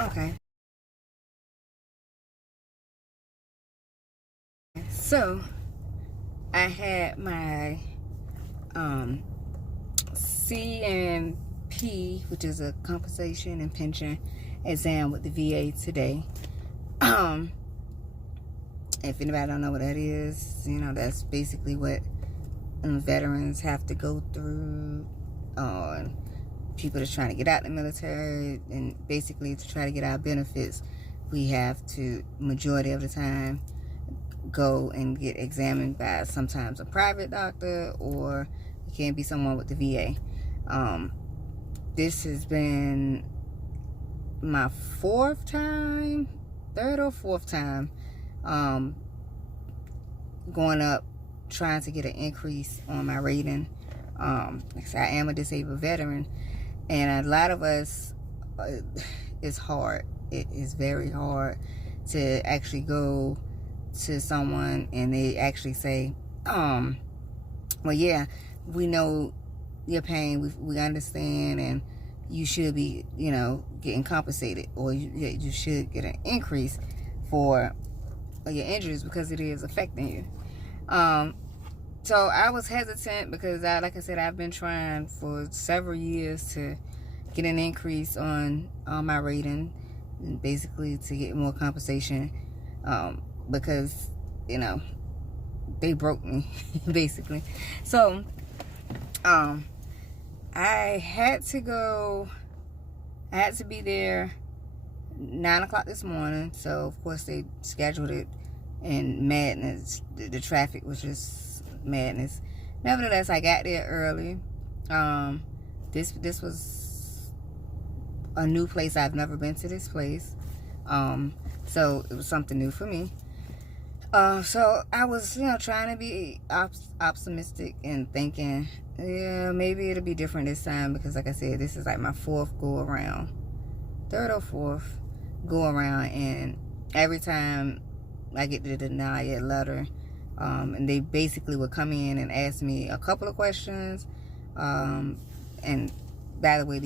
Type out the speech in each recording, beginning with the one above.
Okay. So I had my C&P, which is a compensation and pension exam with the VA today. Um, if anybody don't know what that is, that's basically what veterans have to go through on people that's trying to get out the military, and basically to try to get our benefits, we have to, majority of the time, go and get examined by sometimes a private doctor, or it can be someone with the VA. This has been my third or fourth time going up, trying to get an increase on my rating. Like I said, I am a disabled veteran, and a lot of us, it's hard. It is very hard to actually go to someone and they actually say, well, yeah, we know your pain, we understand, and you should be, getting compensated, or you should get an increase for your injuries because it is affecting you. So I was hesitant because, like I said, I've been trying for several years to get an increase on my rating, and basically to get more compensation, because, they broke me, basically. So, I had to be there 9 o'clock this morning. So, of course, they scheduled it in madness. The traffic was just madness. Nevertheless, I got there early. This was a new place. I've never been to this place. So it was something new for me. So I was, trying to be optimistic and thinking, yeah, maybe it'll be different this time, because like I said, this is like my third or fourth go around, and every time I get the denial letter, and they basically would come in and ask me a couple of questions, and by the way,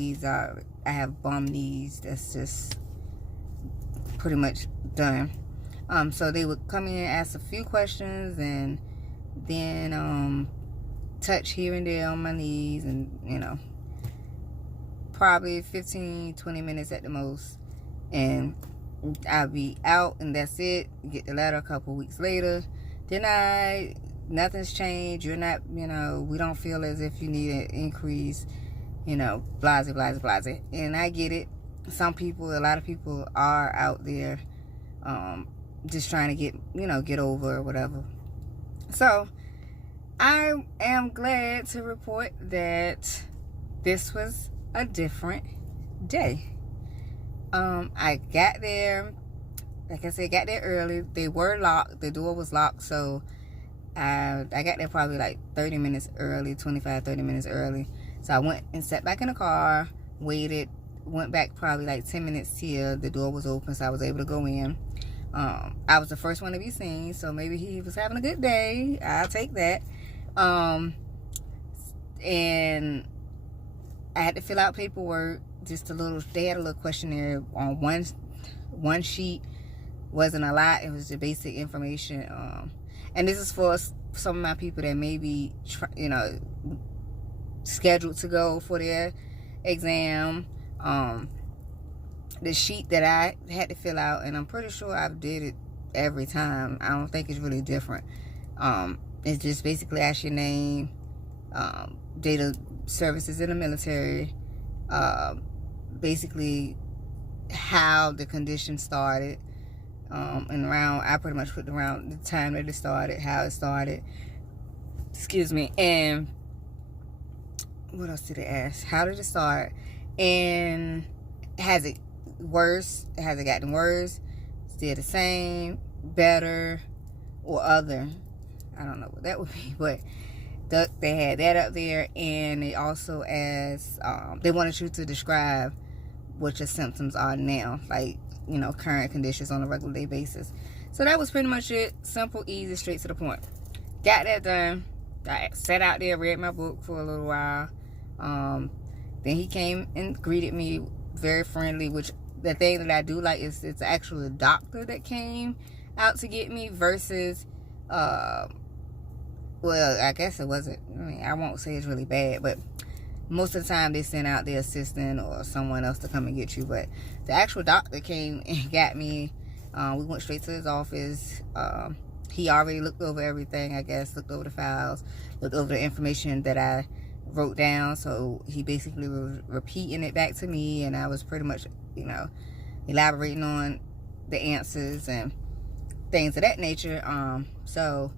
I have bum knees, that's just pretty much done. So they would come in and ask a few questions, and then touch here and there on my knees, and probably 15-20 minutes at the most, and I'll be out, and that's it. Get the letter a couple weeks later, nothing's changed, you're not, we don't feel as if you need an increase, blase, blase, blase. And I get it. A lot of people are out there just trying to get over or whatever. So I am glad to report that this was a different day. I got there, like I said, got there early. They were locked. The door was locked, so I got there probably like 30 minutes early, 25, 30 minutes early. So I went and sat back in the car, waited, went back probably like 10 minutes till the door was open, so I was able to go in. I was the first one to be seen, so maybe he was having a good day. I'll take that. And I had to fill out paperwork, they had a little questionnaire on one sheet. Wasn't a lot, it was the basic information. And this is for some of my people that may be, scheduled to go for their exam. The sheet that I had to fill out, and I'm pretty sure I've did it every time. I don't think it's really different. It's just basically ask your name, date of services in the military, basically how the condition started, and I pretty much put around the time that it started, how it started, excuse me, and what else did it ask? How did it start? And has it worse? Has it gotten worse? Still the same? Better? Or other? I don't know what that would be, but they had that up there. And they also asked, they wanted you to describe what your symptoms are now, like, current conditions on a regular day basis. So that was pretty much it. Simple, easy, straight to the point. Got that done. I sat out there, read my book for a little while. Then he came and greeted me very friendly, which the thing that I do like is it's actually a doctor that came out to get me versus, well, I guess it wasn't, I mean, I won't say it's really bad, but most of the time they send out their assistant or someone else to come and get you. But the actual doctor came and got me. We went straight to his office. He already looked over everything, I guess, looked over the files, looked over the information that I wrote down. So he basically was repeating it back to me, and I was pretty much, you know, elaborating on the answers and things of that nature. So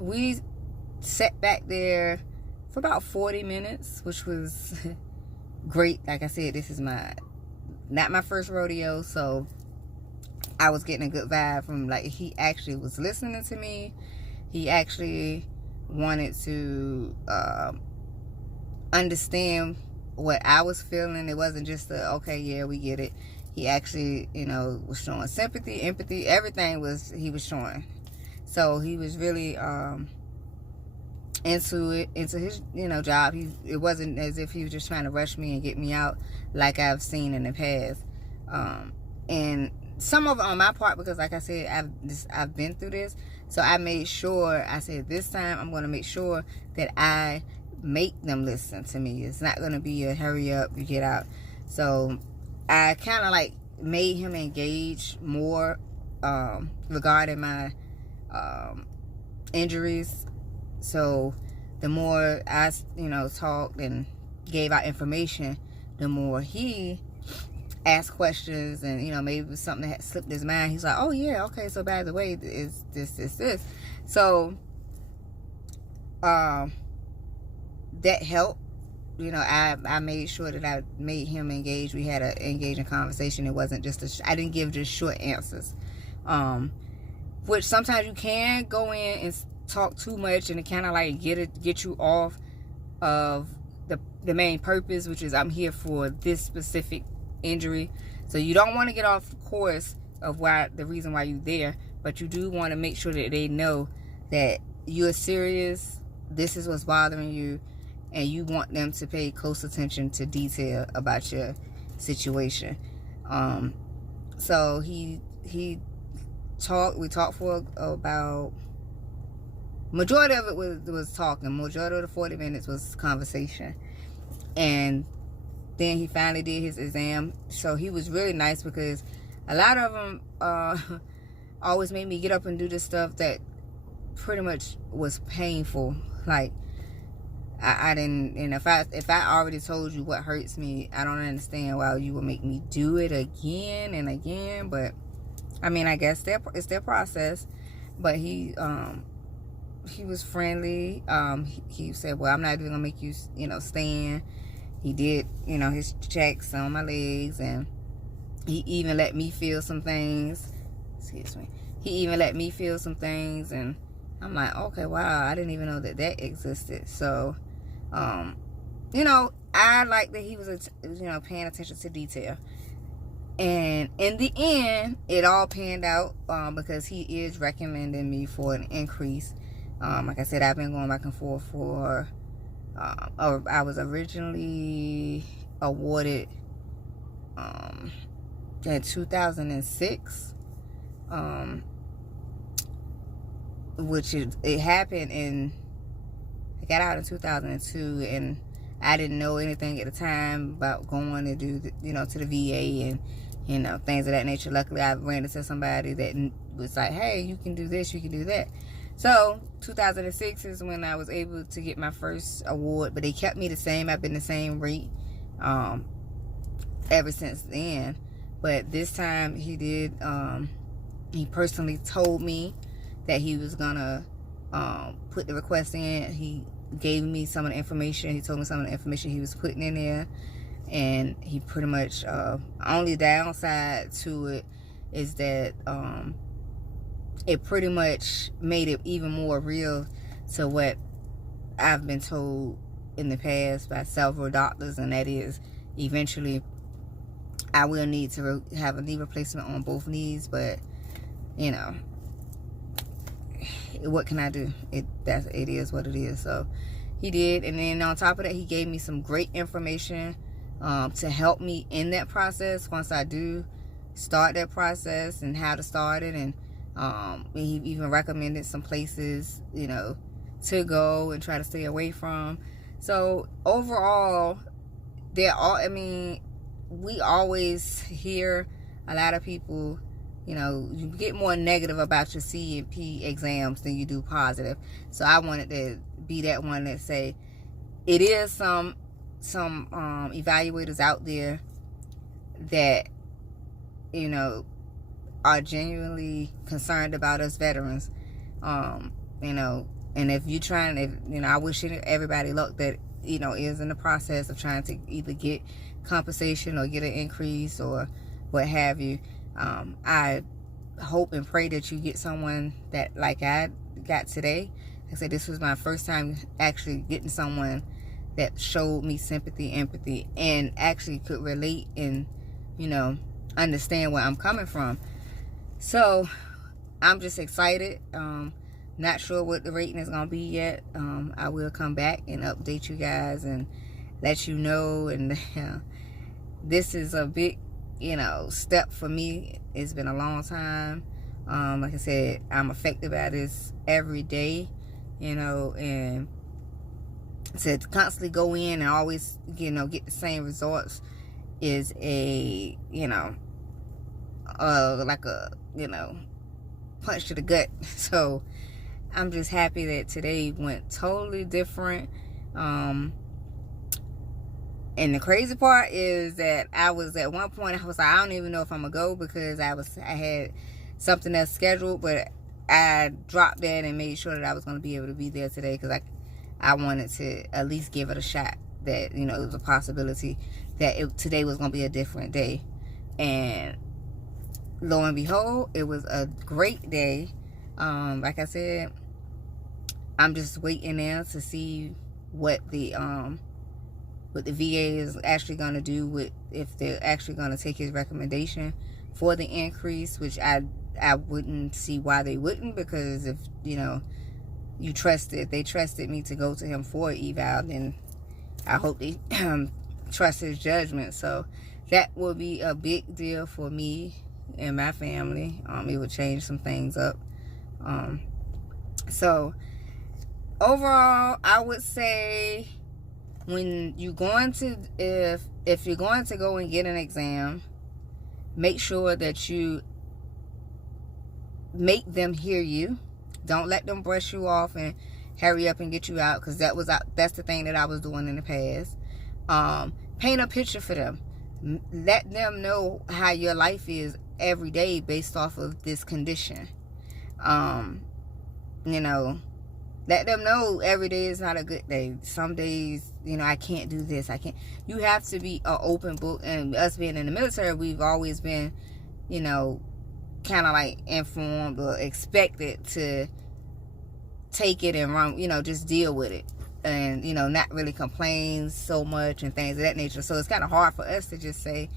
we sat back there for about 40 minutes, which was great. Like I said, this is not my first rodeo, so I was getting a good vibe from, like, he actually was listening to me. He actually wanted to understand what I was feeling. It wasn't just okay, yeah, we get it. He actually, you know, was showing sympathy, empathy, everything he was showing. So he was really into his, you know, job. It wasn't as if he was just trying to rush me and get me out like I've seen in the past. And some of it on my part, because like I said, I've been through this. So I made sure, I said, this time I'm going to make sure that I make them listen to me. It's not going to be a hurry up, you get out. So I kind of like made him engage more regarding my injuries. So the more I, you know, talked and gave out information, the more he asked questions, and, you know, maybe it was something that had slipped his mind. He's like, oh yeah, okay, so by the way, is this. So that helped. You know, I made sure that I made him engage. We had an engaging conversation. It wasn't just I didn't give just short answers, which sometimes you can go in and talk too much, and it kind of like get you off of the main purpose, which is I'm here for this specific injury. So you don't want to get off course of the reason why you're there, but you do want to make sure that they know that you're serious, this is what's bothering you, and you want them to pay close attention to detail about your situation. So we talked for about, majority of it was talking. Majority of the 40 minutes was conversation. And then he finally did his exam. So he was really nice, because a lot of them always made me get up and do this stuff that pretty much was painful. Like, I didn't, and if I already told you what hurts me, I don't understand why you would make me do it again and again. But I mean, I guess it's their process. But he was friendly. He said, well, I'm not even gonna make you, you know, stand. He did, you know, his checks on my legs, and he even let me feel some things. Excuse me. He even let me feel some things, and I'm like, okay, wow, I didn't even know that existed. So, you know, I like that he was, you know, paying attention to detail. And in the end, it all panned out, because he is recommending me for an increase. Like I said, I've been going back and forth for, I was originally awarded in 2006, which it happened I got out in 2002, and I didn't know anything at the time about going to do, you know, to the VA and, you know, things of that nature. Luckily, I ran into somebody that was like, hey, you can do this, you can do that. So 2006 is when I was able to get my first award, but they kept me the same. I've been the same rate ever since then. But this time he did, he personally told me that he was gonna put the request in. He gave me some of the information. He told me some of the information he was putting in there, and he pretty much, only downside to it is that it pretty much made it even more real to what I've been told in the past by several doctors, and that is eventually I will need to have a knee replacement on both knees. But, you know, what can I do? It is what it is. So he did, and then on top of that, he gave me some great information to help me in that process once I do start that process, and how to start it. And he even recommended some places, to go and try to stay away from. So overall, we always hear a lot of people, you get more negative about your C&P exams than you do positive. So I wanted to be that one that say it is some evaluators out there that, are genuinely concerned about us veterans. And if you I wish everybody luck that, is in the process of trying to either get compensation or get an increase or what have you. I hope and pray that you get someone that, like I got today. Like I said, this was my first time actually getting someone that showed me sympathy, empathy, and actually could relate and, understand where I'm coming from. So I'm just excited. Not sure what the rating is going to be yet. I will come back and update you guys and let you know. And this is a big, step for me. It's been a long time. Like I said, I'm affected by this every day, and to constantly go in and always, get the same results is a, like a, punch to the gut. So I'm just happy that today went totally different. And the crazy part is that I was at one point, I was like, I don't even know if I'm gonna go, because I had something that's scheduled, but I dropped that and made sure that I was gonna be able to be there today, because I wanted to at least give it a shot that, it was a possibility that today was gonna be a different day. And lo and behold, it was a great day. Like I said, I'm just waiting now to see what the VA is actually going to do if they're actually going to take his recommendation for the increase, which I wouldn't see why they wouldn't, because if they trusted me to go to him for eval, then I hope they trust his judgment. So that will be a big deal for me and my family. It would change some things up. So overall, I would say, when you're going to, if you're going to go and get an exam, make sure that you make them hear you. Don't let them brush you off and hurry up and get you out, because that's the thing that I was doing in the past. Paint a picture for them. Let them know how your life is every day based off of this condition. Let them know every day is not a good day. Some days, I can't do this. I can't. You have to be an open book. And us being in the military, we've always been, kind of like informed or expected to take it and run, just deal with it. And, not really complain so much and things of that nature. So it's kind of hard for us to just say,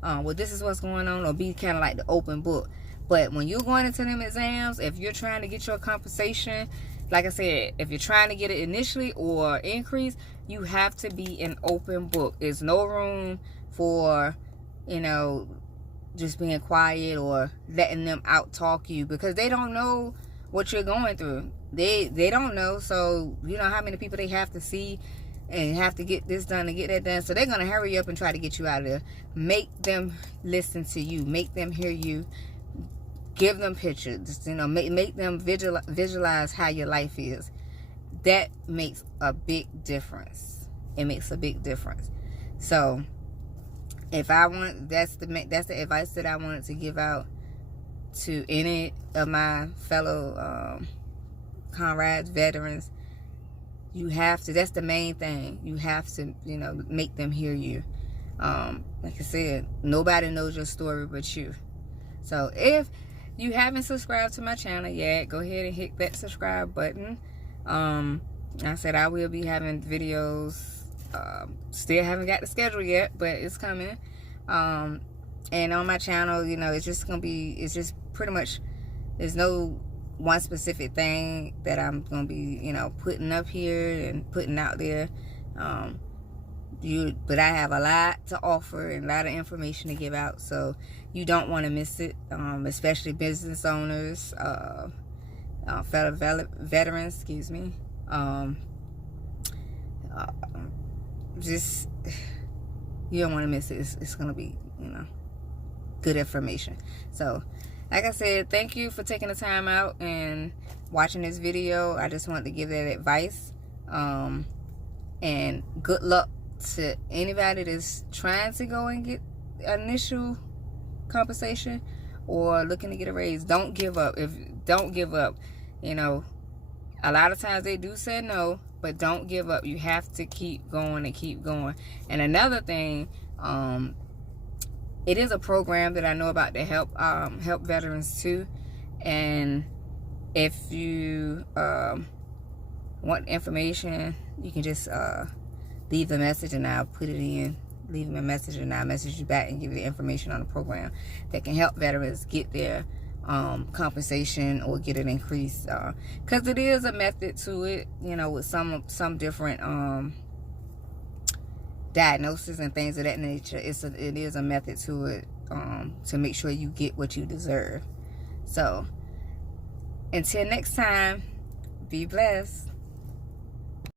well, this is what's going on, or be kind of like the open book. But when you're going into them exams, if you're trying to get your compensation, like I said, if you're trying to get it initially or increase, you have to be an open book. There's no room for, just being quiet or letting them out talk you, because they don't know what you're going through. They don't know. So how many people they have to see and have to get this done and get that done. So they're going to hurry up and try to get you out of there. Make them listen to you. Make them hear you. Give them pictures, make them visualize how your life is. That makes a big difference. It makes a big difference. So that's the advice that I wanted to give out to any of my fellow comrades, veterans. You have to, that's the main thing. You have to, make them hear you. Like I said, nobody knows your story but you. So if you haven't subscribed to my channel yet, go ahead and hit that subscribe button. I said I will be having videos. Still haven't got the schedule yet, but it's coming. And on my channel, it's just pretty much, there's no one specific thing that I'm gonna be, putting up here and putting out there. But I have a lot to offer and a lot of information to give out, so you don't want to miss it, especially business owners, fellow veterans, excuse me. Just, you don't want to miss it. It's going to be, good information. So, like I said, thank you for taking the time out and watching this video. I just wanted to give that advice. And good luck to anybody that's trying to go and get initial compensation or looking to get a raise. Don't give up. Don't give up. A lot of times they do say no, but don't give up. You have to keep going and keep going. And another thing, it is a program that I know about to help veterans too. And if you want information, you can just leave a message and I'll put it in. Leave them a message and I'll message you back and give you the information on the program that can help veterans get their compensation or get an increase. Because it is a method to it, with some different diagnosis and things of that nature. It is a method to it, to make sure you get what you deserve. So until next time, be blessed.